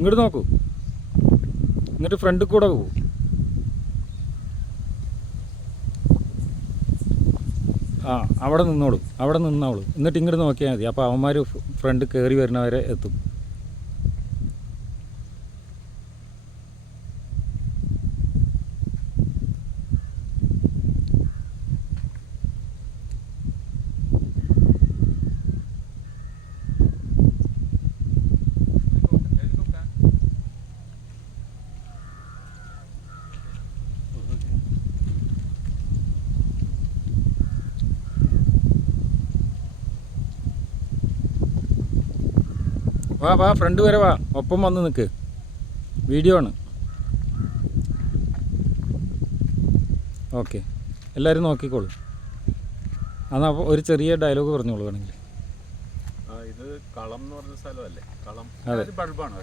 ഇങ്ങോട്ട് നോക്കൂ, എന്നിട്ട് ഫ്രണ്ടിൽ കൂടെ പോകും. ആ അവിടെ നിന്നോളൂ, അവിടെ നിന്നോളൂ. എന്നിട്ട് ഇങ്ങോട്ട് നോക്കിയാൽ മതി. അപ്പോൾ അവന്മാർ ഫ്രണ്ട് കയറി വരുന്നവരെ എത്തും. വാ വാ, ഫ്രണ്ട് വരെ വാ, ഒപ്പം വന്ന് നിൽക്ക്. വീഡിയോ ആണ്. ഓക്കെ, എല്ലാവരും നോക്കിക്കോളൂ. എന്നാൽ അപ്പോൾ ഒരു ചെറിയ ഡയലോഗ് പറഞ്ഞോളൂ വേണമെങ്കിൽ. ഇത് കളം എന്ന് പറഞ്ഞ സ്ഥലമല്ലേ? കളം അതെ. ബൾബാണ്.